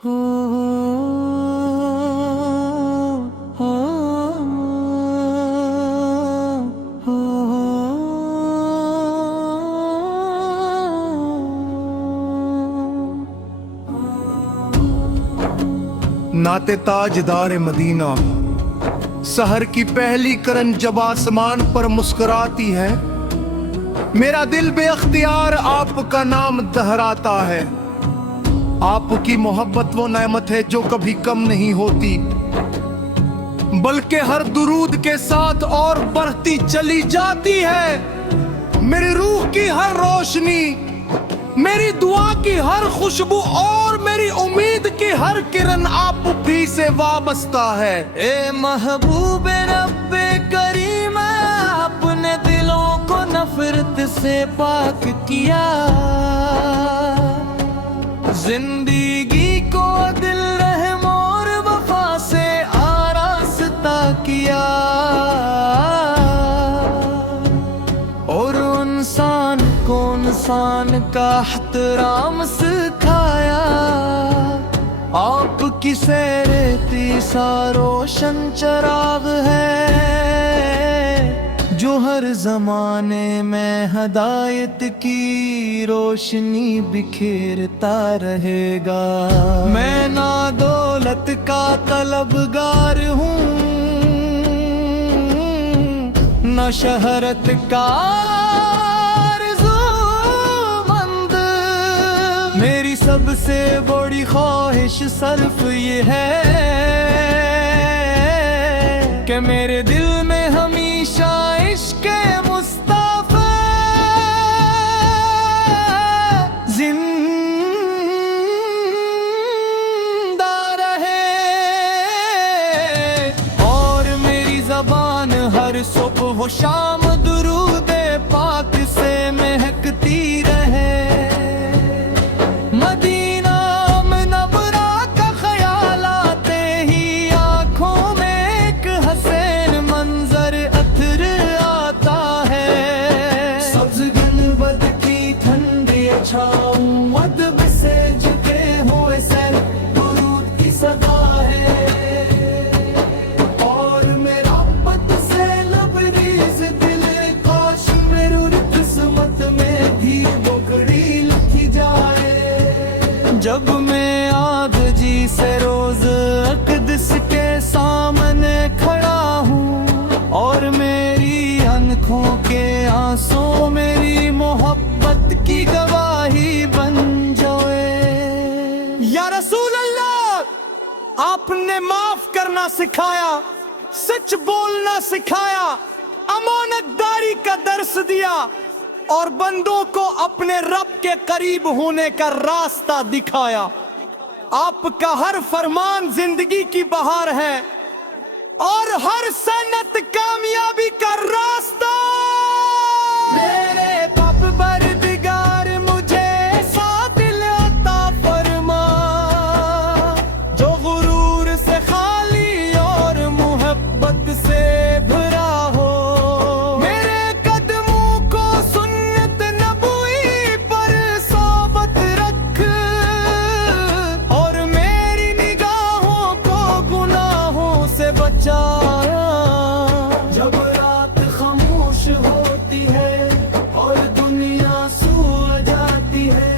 हो, हो, हो, नाते ताजदार मदीना, सहर की पहली करन जब आसमान पर मुस्कुराती है, मेरा दिल बेअख्तियार आपका नाम दोहराता है। आपकी मोहब्बत वो नेमत है जो कभी कम नहीं होती, बल्कि हर दुरूद के साथ और बढ़ती चली जाती है। मेरी रूह की हर रोशनी, मेरी दुआ की हर खुशबू और मेरी उम्मीद की हर किरण आप भी से वाबस्ता है। ए महबूब रब्बे करीम, आपने दिलों को नफरत से पाक किया, जिंदगी को दिल रहम और वफा से आरास्ता किया, और इंसान को इंसान का एहतराम सिखाया। आपकी सैरती सा रोशन चराग है जो हर जमाने में हदायत की रोशनी बिखेरता रहेगा। मैं ना दौलत का तलबगार हूँ, न शहरत का आरज़ूमंद, मेरी सबसे बड़ी ख्वाहिश सिर्फ ये है कि मेरे दिल में हमेशा इश्क़ मुस्तफ़ा जिंदा रहे, और मेरी ज़बान हर सुबह व शाम दुरूद पाक से महकती रहे। मदीना मुनव्वरा का ख्याल आते ही आँखों में एक हसीन मंजर अथर आता है। सब्ज़ गुंबद की ठंडी छाँव अदब से झुके हुए सर दुरूद की सदा है, और मेरा पत से लबरेज दिल काश मेरी किस्मत में भी बुकड़ी लिखी जाए। जब मैं आदजी से रोज अक़दस के सामने खड़ा हूँ, और मेरी आँखों के आंसू मेरी मोहब्बत की गवाही बन जाए। या रसूल अल्लाह, आपने माफ करना सिखाया, सच बोलना सिखाया, अमानतदारी का दर्स दिया, और बंदों को अपने रब के करीब होने का रास्ता दिखाया। आपका हर फरमान जिंदगी की बहार है, और हर सनत कामयाबी का रास्ता। मेरे पाप बरदिगार मुझे ऐसा दिल अता फरमा, जो गुरूर से खाली और मोहब्बत से भरा हो। मेरे कदमों को सुन्नत नबूई पर साबत रख, और मेरी निगाहों को गुनाहों से बचा। जब रात खामोश होती है और दुनिया सो जाती है,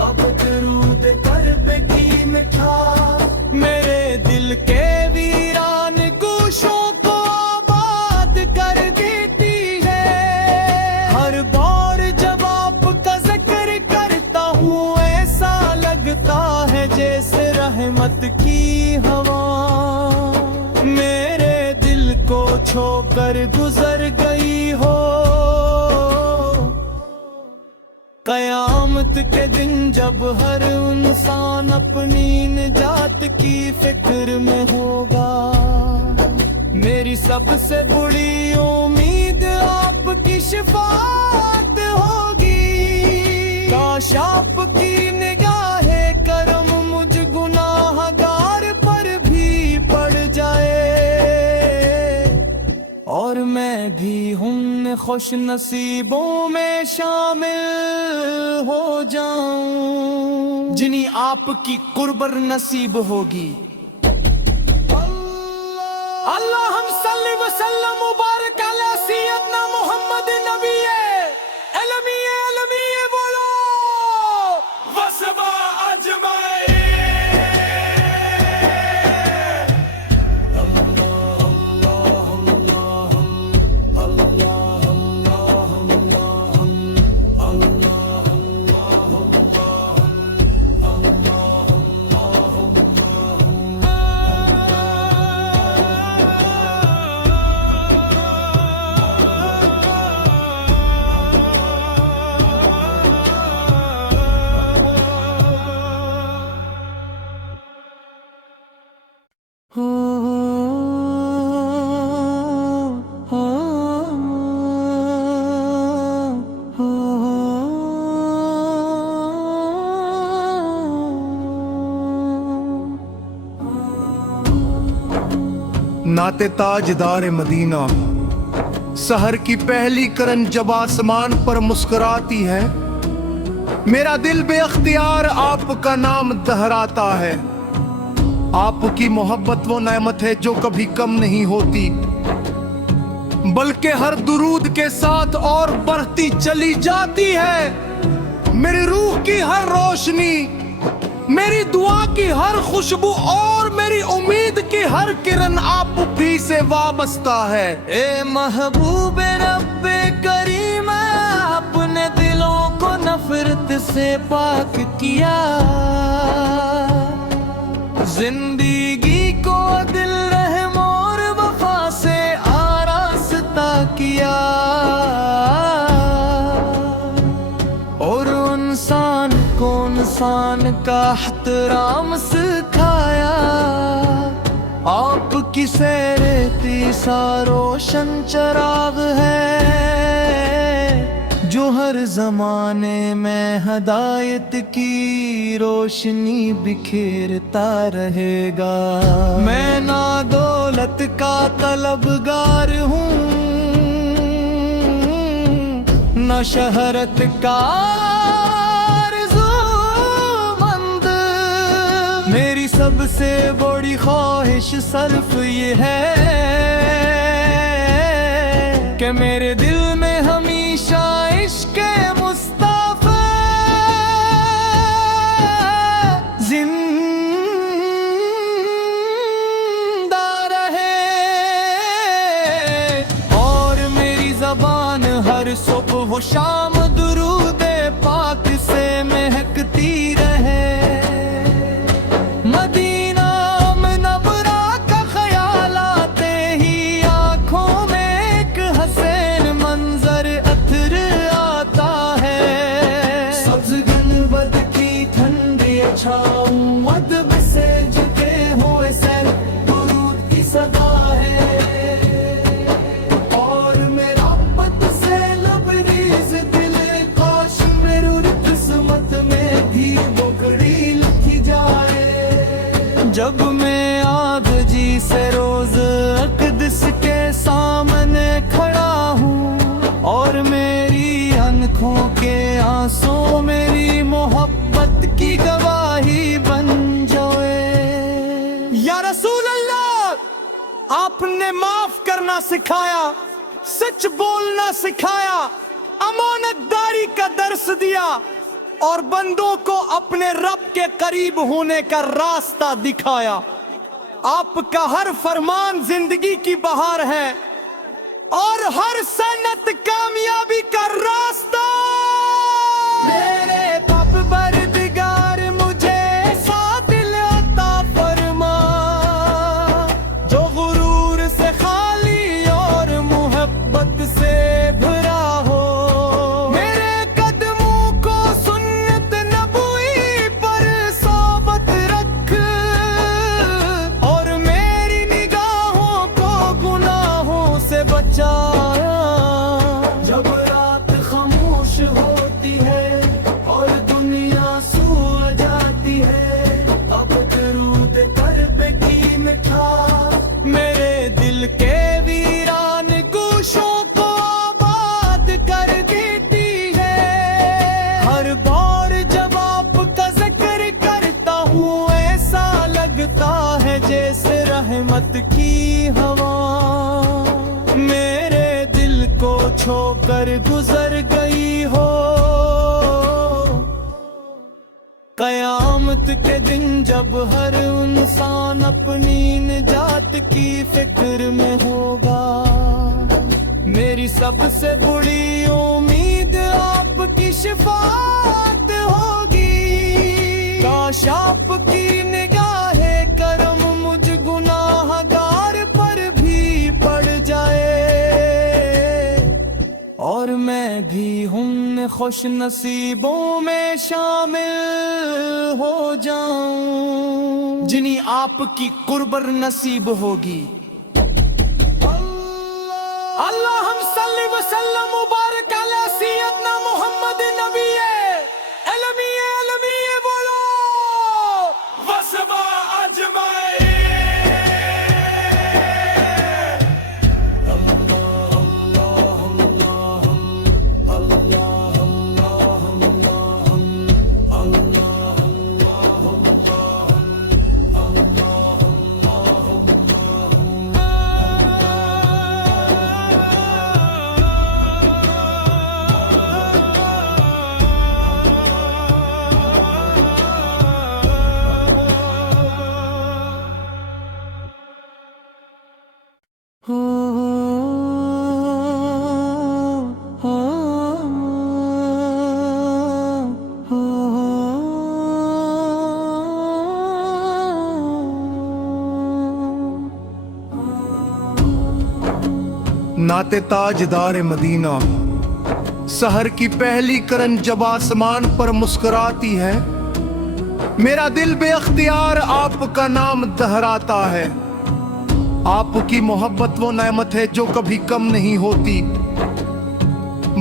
अब दरूद कर्ब की मिठास मेरे दिल के वीरान गोशों को आबाद कर देती है। हर बार जब आपका जिक्र करता हूँ, ऐसा लगता है जैसे रहमत की हवा मेरे दिल को छोकर गुजर गई हो। कयामत के दिन जब हर इंसान अपनी निजात की फिक्र में होगा, मेरी सबसे बड़ी उम्मीद आपकी शिफाअत होगी। काश आपकी निगाहे करम मुझ गुनाहगार पर भी पड़ जाए, और मैं भी उन खुश नसीबों में शामिल हो जाऊं जिन्हीं आपकी कुर्बर नसीब होगी। अल्लाह हम सल्ली व सल्लम मुबारक अला सय्यदना मोहम्मद नबी अलमी बोलो वसबा अजमाए। नाते ताजदार मदीना, सहर की पहली करन जब आसमान पर मुस्कुराती है, मेरा दिल बेअख्तियार आपका नाम दोहराता है। आपकी मोहब्बत वो नेमत है जो कभी कम नहीं होती, बल्कि हर दुरूद के साथ और बढ़ती चली जाती है। मेरी रूह की हर रोशनी, मेरी दुआ की हर खुशबू और मेरी उम्मीद की हर किरण आप भी से वाबस्ता है। ए महबूब रब्बे करीम, अपने दिलों को नफरत से पाक किया, जिंदगी को दिल रहम और वफा से आरास्ता किया, और इंसान को इंसान का एहतराम सिखाया। आपकी सैरती सा रोशन चराग है, जो हर जमाने में हदायत की रोशनी बिखेरता रहेगा। मैं ना दौलत का तलबगार हूँ, न शहरत का आरज़ूमंद। मेरी सबसे बड़ी ख्वाहिश सिर्फ ये है कि मेरे दिल में हमेशा इश्क़ मुस्तफ़ा जिंदा रहे, और मेरी ज़बान हर सुबह व शाम दुरूद पाक से महकती रहे। मदीना में नबरा का ख्याल आते ही आंखों में एक हसीन मंजर अथर आता है। सब्ज़ गुंबद की ठंडी छाँव अदब से झुके हुए सर दुरूद की सदा है, और मेरा पत से लबरेज दिल काश मेरी किस्मत में भी बुकड़ी लिखी जाए। जब मैं आगजी से रोज अक़दस के सामने खड़ा हूँ, और मेरी आँखों के आंसू मेरी मोहब्बत की गवाही बन जाए। या रसूल अल्लाह, आपने माफ करना सिखाया, सच बोलना सिखाया, अमानतदारी का दर्स दिया, और बंदों को अपने रब के करीब होने का रास्ता दिखाया। आपका हर फरमान जिंदगी की बहार है, और हर सनत कामयाबी का रास्ता। मेरे पाप बरदिगार मुझे ऐसा दिल अता फरमा, जो गुरूर से खाली और मोहब्बत से भरा हो। मेरे कदमों को सुन्नत नबूई पर साबित रख, और मेरी निगाहों को गुनाहों से बचाया। जब रात खामोश होती है जैसे रहमत की हवा मेरे दिल को छोकर गुजर गई हो। कयामत के दिन जब हर इंसान अपनी निजात की फिक्र में होगा, मेरी सबसे बड़ी उम्मीद आपकी शिफाअत होगी। काश आपकी निगाहे करम मुझ गुनाहगार पर भी पड़ जाए और मैं भी उन खुश नसीबों में शामिल हो जाऊं जिन्हें आपकी कुर्बत नसीब होगी। अल्लाहुम्मा सल्ली व सल्लम मुबारक अला सय्यदना मुहम्मद नबीए अलमिए अलमिए बोलो वसबा अजमाए। नाते ताजदार मदीना, सहर की पहली करन जब आसमान पर मुस्कुराती है, मेरा दिल बेअख्तियार आपका नाम दोहराता है। आपकी मोहब्बत वो नेमत है जो कभी कम नहीं होती,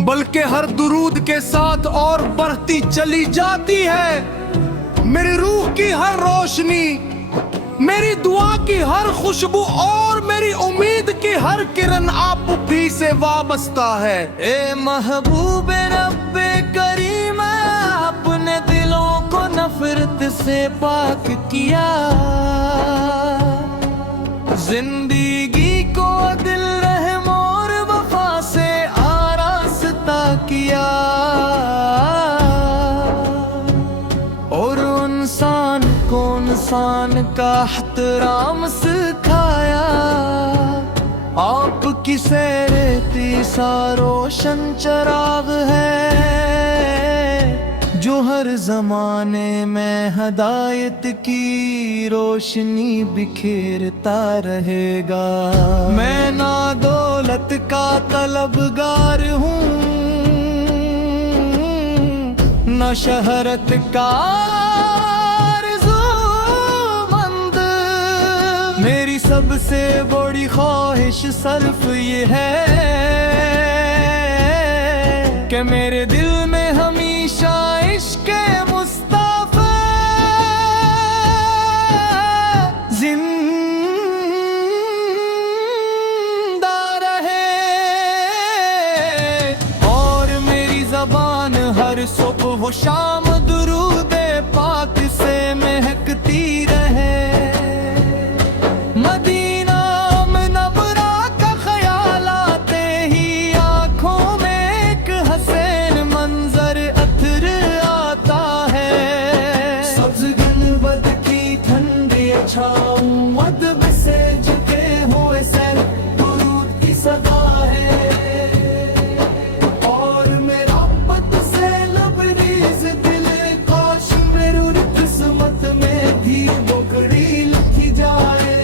बल्कि हर दुरूद के साथ और बढ़ती चली जाती है। मेरी रूह की हर रोशनी, मेरी दुआ की हर खुशबू और मेरी उम्मीद की हर किरण आप भी से वाबस्ता है। ए महबूब रब्बे करीम, आपने दिलों को नफरत से पाक किया, जिंदगी को दिल रहम और वफा से आरास्ता किया और इंसान को इंसान का एहतराम सिखाया। आपकी सैरती सा रोशन चराग है जो हर जमाने में हदायत की रोशनी बिखेरता रहेगा। मैं ना दौलत का तलबगार हूँ, न शहरत का आरज़ूमंद। मेरी सबसे बड़ी ख्वाहिश सिर्फ ये है कि मेरे दिल में हमेशा इश्क़ मुस्तफ़ा जिंदा रहे और मेरी ज़बान हर सुबह व शाम दुरूद पाक से महकती रहे। मदीना मुनव्वरा का ख्याल आते ही आँखों में एक हसीन मंजर अथर आता है। सब्ज़ गुंबद की ठंडी छाँव अदब से झुके हुए सर दुरूद की सदा है और मेरा पत से लबरेज दिल काश मेरी किस्मत में भी बुकड़ी लिखी जाए।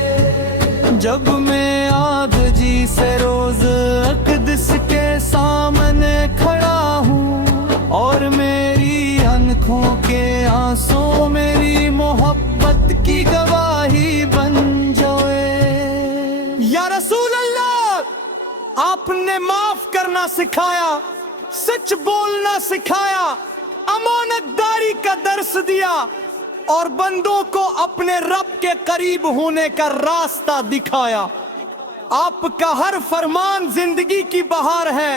जब मैं आदजी से रोज अक़दस के सामने खड़ा हूँ और मेरी आँखों के आंसू मेरी मोहब्बत की गवाही बन जाए। या रसूल अल्लाह, आपने माफ करना सिखाया, सच बोलना सिखाया, अमानतदारी का दर्स दिया और बंदों को अपने रब के करीब होने का रास्ता दिखाया। आपका हर फरमान जिंदगी की बहार है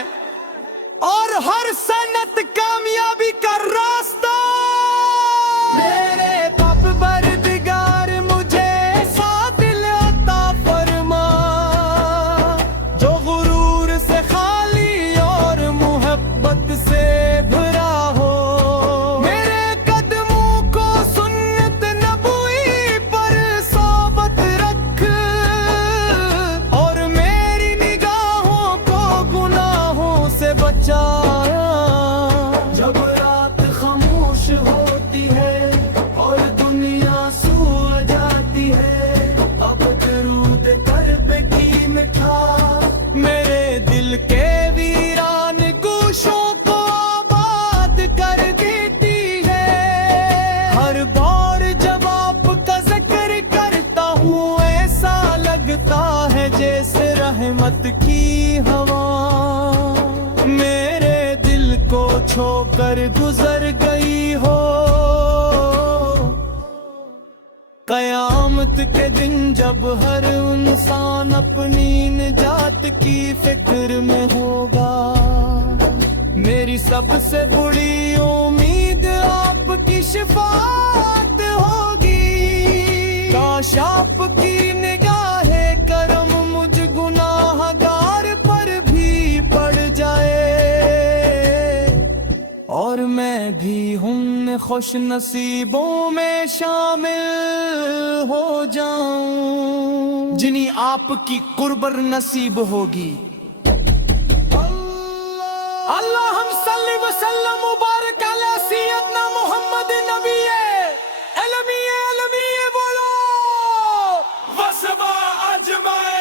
और हर सनत कामयाबी का रास्ता। मेरे परवरदिगार मुझे साथ किस्मत की हवा मेरे दिल को छोकर गुजर गई हो। कयामत के दिन जब हर इंसान अपनी निजात की फिक्र में होगा, मेरी सबसे बड़ी उम्मीद आपकी शिफात होगी। काश आपकी निगाहे करम मुझ गुनाहगार पर भी पड़ जाए, और मैं भी उन खुश नसीबों में शामिल हो जाऊं जिन्हें आपकी कुर्बत नसीब होगी। अल्लाहुम्मा सल्ली व सल्लम मुबारक अला सय्यदना मुहम्मद नबी अलमी बोलो वसबा अजमाए।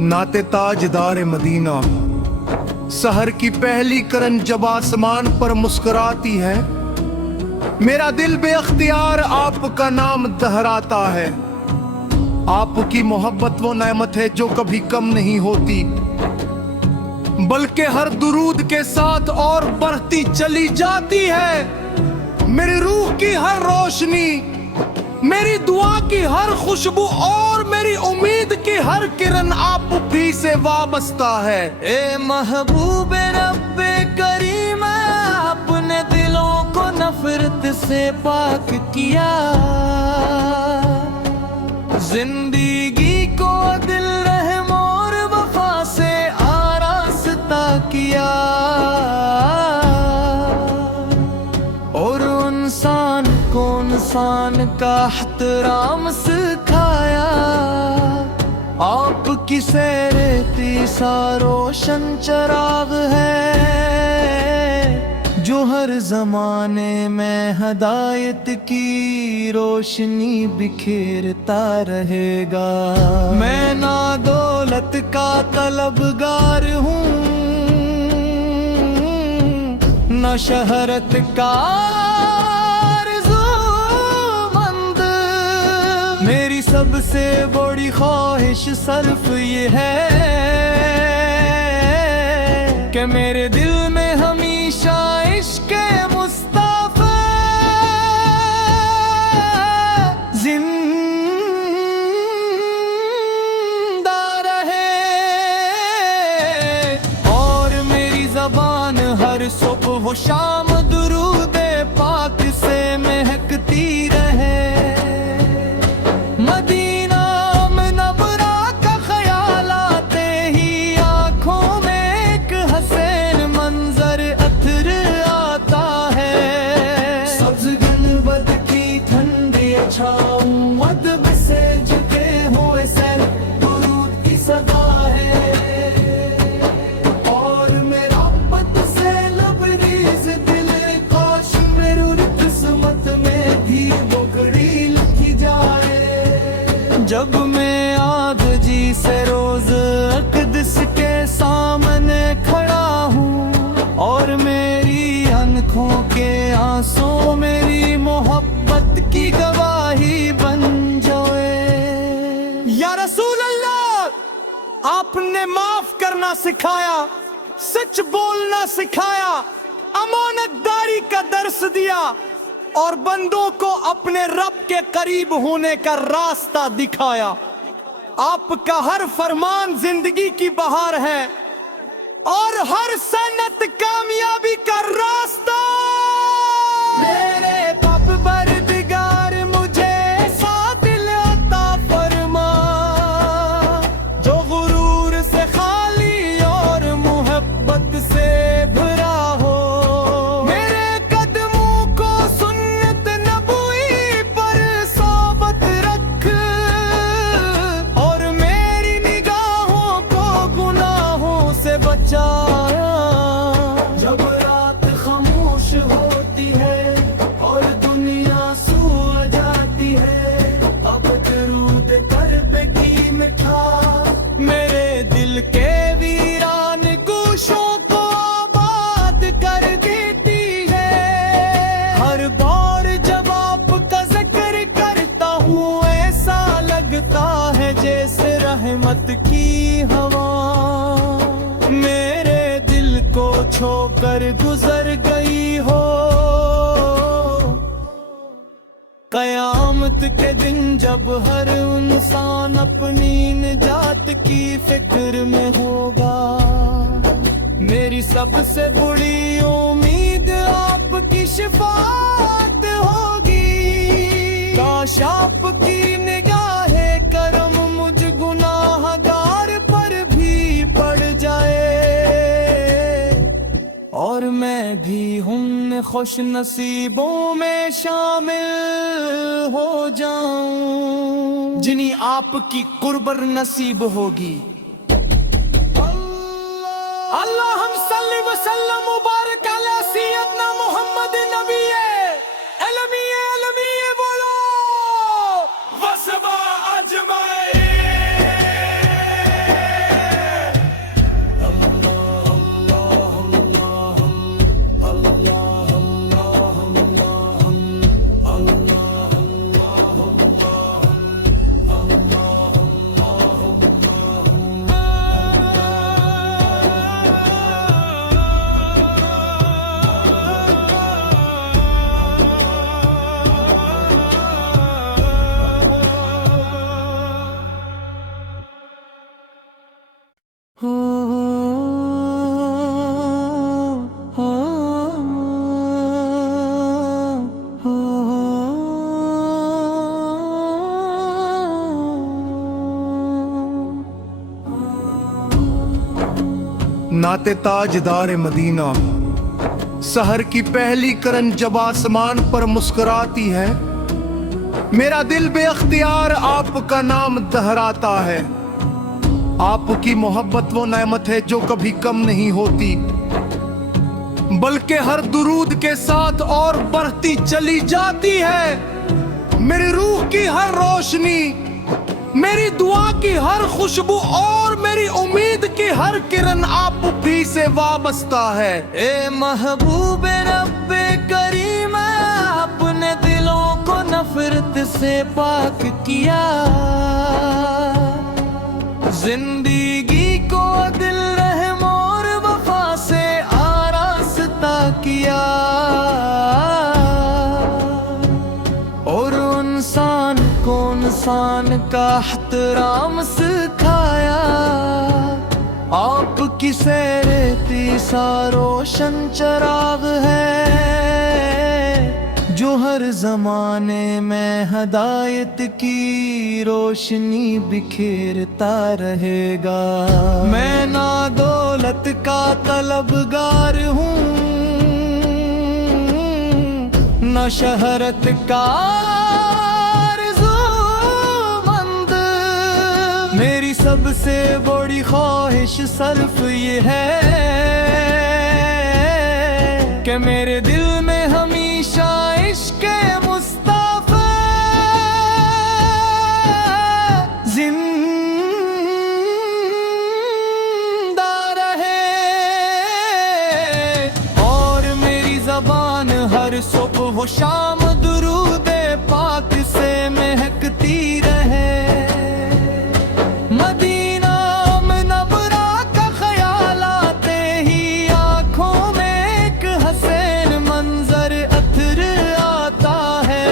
नाते ताजदार मदीना, सहर की पहली करन जब आसमान पर मुस्कुराती है, मेरा दिल बेअख्तियार आपका नाम दोहराता है। आपकी मोहब्बत वो नेमत है जो कभी कम नहीं होती, बल्कि हर दुरूद के साथ और बढ़ती चली जाती है। मेरी रूह की हर रोशनी, मेरी दुआ की हर खुशबू और मेरी उम्मीद की हर किरण आप भी से वाबस्ता है। ए महबूब रब्बे करीम, आपने दिलों को नफरत से पाक किया, जिंदगी को दिल रहम और वफा से आरास्ता किया, और इंसान को इंसान का एहतराम सिखाया। आपकी सैरती सा रोशन चराग है जो हर जमाने में हदायत की रोशनी बिखेरता रहेगा। मैं ना दौलत का तलबगार हूँ, न शहरत का आरज़ूमंद, मेरी सबसे बड़ी ख्वाहिश सिर्फ ये है कि मेरे दिल में हमेशा इश्क़ मुस्तफ़ा जिंदा रहे, और मेरी ज़बान हर सुबह शाम दुरूद पाक से महकती रहे। मदीना में नबरा का ख्याल आते ही आँखों में एक हसीन मंजर अथर आता है। सब्ज़ गुंबद की ठंडी छाँव अदब से झुके हुए सर दुरूद की सदा है, और मेरा पत से लबरेज दिल काश मेरी किस्मत में भी बुकड़ी लिखी जाए। जब मैं आजिज़ी से रोज अक़दस के सामने खड़ा हूँ, और मेरी आँखों के आंसू मेरी मोहब्बत की गवाही बन जाए। या रसूल अल्लाह, आपने माफ करना सिखाया, सच बोलना सिखाया, अमानतदारी का दर्स दिया, और बंदों को अपने रब के करीब होने का रास्ता दिखाया। आपका हर फरमान जिंदगी की बहार है, और हर सनत कामयाबी का रास्ता। मेरे रब बरदिगार मुझे ऐसा दिल अता रहमत की हवा मेरे दिल को छोकर गुजर गई हो। कयामत के दिन जब हर इंसान अपनी निजात की फिक्र में होगा, मेरी सबसे बड़ी उम्मीद आपकी शिफात होगी। काश आपकी निगाहे करम मुझ गुनाहगार पर भी पड़ जाए, और मैं भी उन खुश नसीबों में शामिल हो जाऊं जिन्हें आपकी कुर्बत नसीब होगी। अल्लाहुम्मा सल्ली व सल्लम मुबारक अला सय्यदना मुहम्मद नबी अलमी बोलो वसबा अजमाए। नाते ताजदार मदीना, सहर की पहली करन जब आसमान पर मुस्कुराती है, मेरा दिल बेअख्तियार आपका नाम दोहराता है। आपकी मोहब्बत वो नेमत है जो कभी कम नहीं होती, बल्कि हर दुरूद के साथ और बढ़ती चली जाती है। मेरी रूह की हर रोशनी, मेरी दुआ की हर खुशबू और मेरी उम्मीद की हर किरण आप भी से वाबस्ता है। ए महबूब रब्बे करीम, आपने दिलों को नफरत से पाक किया, जिंदगी को दिल रहम और वफा से आरास्ता किया, और इंसान को इंसान का एहतराम सिखाया। आपकी सैरे तीसा रोशन चराग है जो हर जमाने में हदायत की रोशनी बिखेरता रहेगा। मैं ना दौलत का तलबगार हूँ, न शहरत का आरज़ूमंद, मेरी सबसे बड़ी ख्वाहिश सिर्फ ये है कि मेरे दिल में हमेशा इश्क़ मुस्तफ़ा जिंदा रहे, और मेरी ज़बान हर सुबह शाम दुरूद पाक से महकती रहे। मदीना में नबरा का ख्याल आते ही आँखों में एक हसीन मंजर अथर आता है।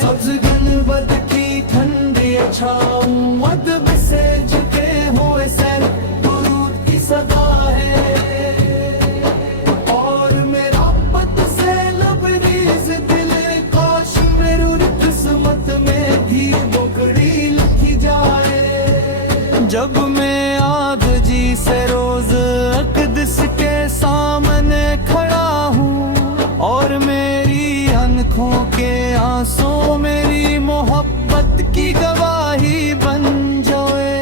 सब्ज़ गुंबद की ठंडी छाँव अदब से झुके हुए सर दुरूद की सदा है, और मेरा पत से लबरेज दिल काश मेरी किस्मत में भी बुकड़ी लिखी जाए। जब मैं आदजी से रोज अक़दस के सामने खड़ा हूँ, और मेरी आँखों के आंसू मेरी मोहब्बत की गवाही बन जाए।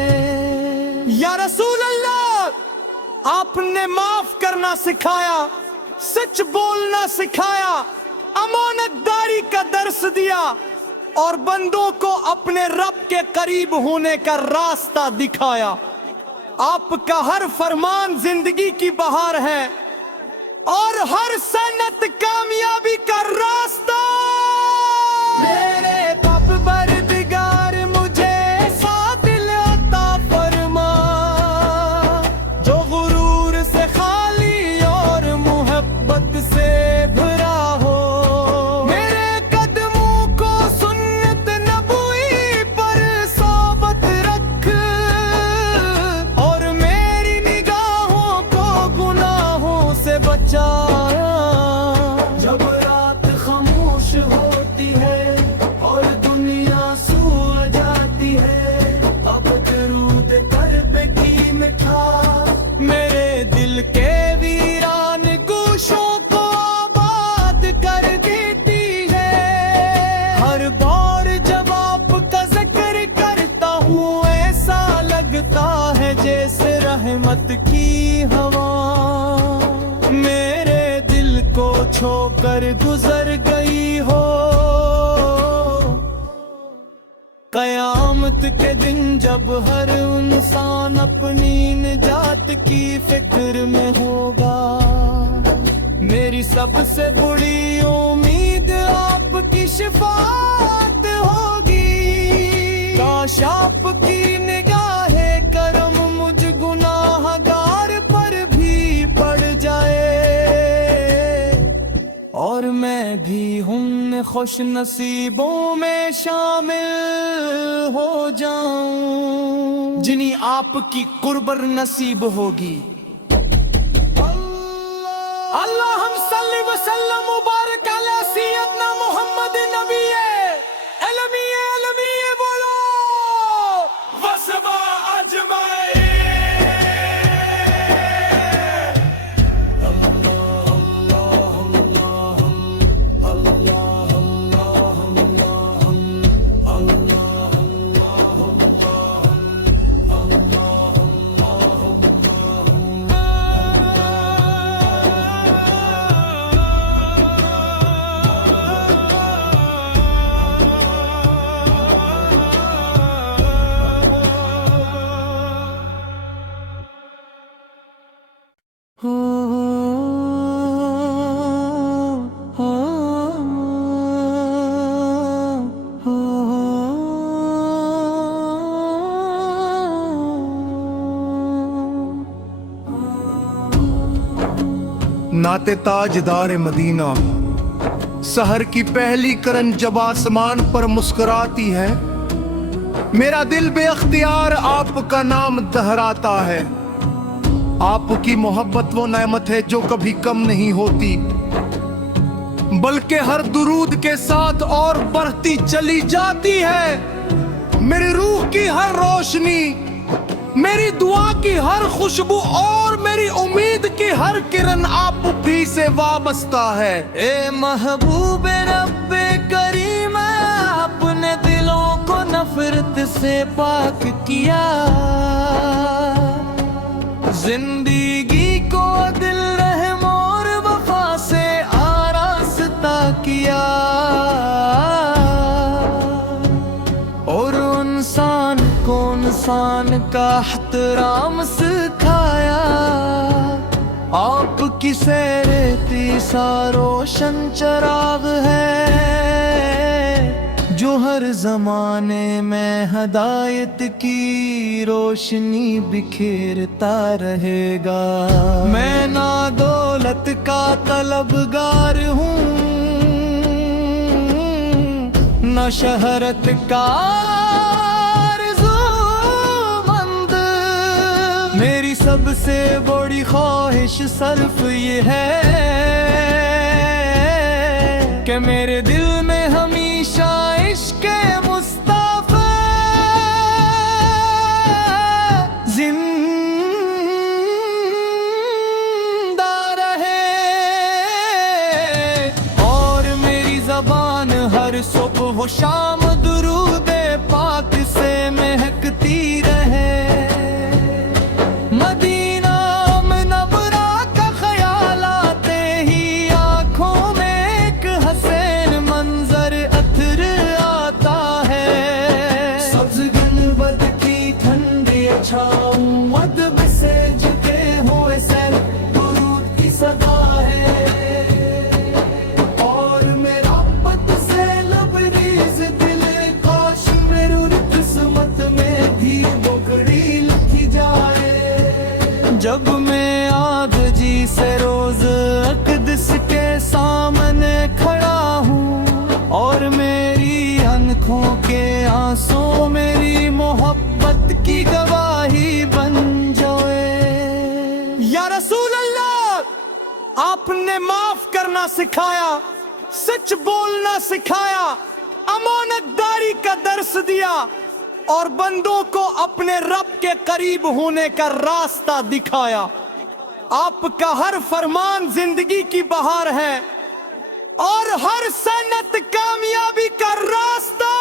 या रसूल अल्लाह, आपने माफ करना सिखाया, सच बोलना सिखाया, अमानतदारी का दर्स दिया, और बंदों को अपने रब के करीब होने का रास्ता दिखाया। आपका हर फरमान जिंदगी की बहार है, और हर सन्नत कामयाबी का रास्ता। मेरे परवरदिगार मुझे ऐसा दिल अता कुछ होकर गुजर गई हो। कयामत के दिन जब हर इंसान अपनी निजात की फिक्र में होगा, मेरी सबसे बड़ी उम्मीद आपकी शिफाअत होगी। काश आपकी निगाहे करम मुझ गुनाहगार पर भी पड़ जाए, और मैं भी उन खुश नसीबों में शामिल हो जाऊं जिन्हें आपकी कुर्बत नसीब होगी। अल्लाहुम्मा सल्ली व सल्लम मुबारक अला सय्यदना मुहम्मद नबी अलमी बोलो वसबा अजमाए। नाते ताजदार मदीना, सहर की पहली करन जब आसमान पर मुस्कुराती है, मेरा दिल बेअख्तियार आपका नाम दोहराता है। आपकी मोहब्बत वो नेमत है जो कभी कम नहीं होती, बल्कि हर दुरूद के साथ और बढ़ती चली जाती है। मेरी रूह की हर रोशनी, मेरी दुआ की हर खुशबू और मेरी उम्मीद की हर किरण आप भी से वाबस्ता है। ए महबूब रब्बे करीम, आपने दिलों को नफरत से पाक किया, जिंदगी को दिल रहम और वफा से आरास्ता किया, और इंसान को इंसान का एहतराम सिखाया। आपकी सैरती सा रोशन चराग है जो हर जमाने में हदायत की रोशनी बिखेरता रहेगा। मैं ना दौलत का तलबगार हूँ, न शहरत का आरज़ूमंद, मेरी सबसे बड़ी ख्वाहिश सिर्फ ये है कि मेरे दिल में हमेशा इश्क़ मुस्तफ़ा जिंदा रहे, और मेरी ज़बान हर सुबह शाम दुरूद पाक से महकती रहे। मदीना मुनव्वरा का ख्याल आते ही आँखों में एक हसीन मंजर अथर आता है। सब्ज़ गुलबद की ठंडी छाँव अदब से झुके हुए सर दुरूद की सदा है, और मेरा पत से लबरेज दिल काश मेरी किस्मत में भी बुकड़ी लिखी जाए। जब मैं आदजी से रोज अक़दस के सामने खड़ा हूँ, और मेरी आँखों के आंसू मेरी मोहब्बत की गवाही बन जाए। या रसूल अल्लाह, आपने माफ करना सिखाया, सच बोलना सिखाया, अमानतदारी का दर्स दिया, और बंदों को अपने रब के करीब होने का रास्ता दिखाया। आपका हर फरमान जिंदगी की बहार है, और हर सनत कामयाबी का रास्ता।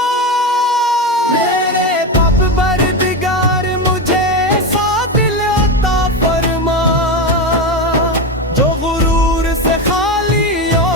मेरे पाप बरदिगार मुझे ऐसा दिल अता फरमा जो गुरूर से खाली और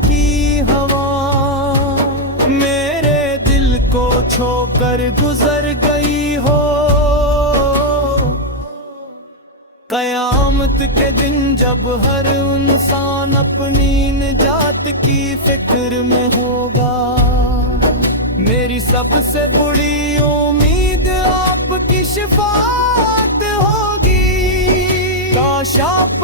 की हवा मेरे दिल को छोकर गुजर गई हो। कयामत के दिन जब हर इंसान अपनी निजात की फिक्र में होगा, मेरी सबसे बड़ी उम्मीद आपकी शिफाअत होगी। काश आप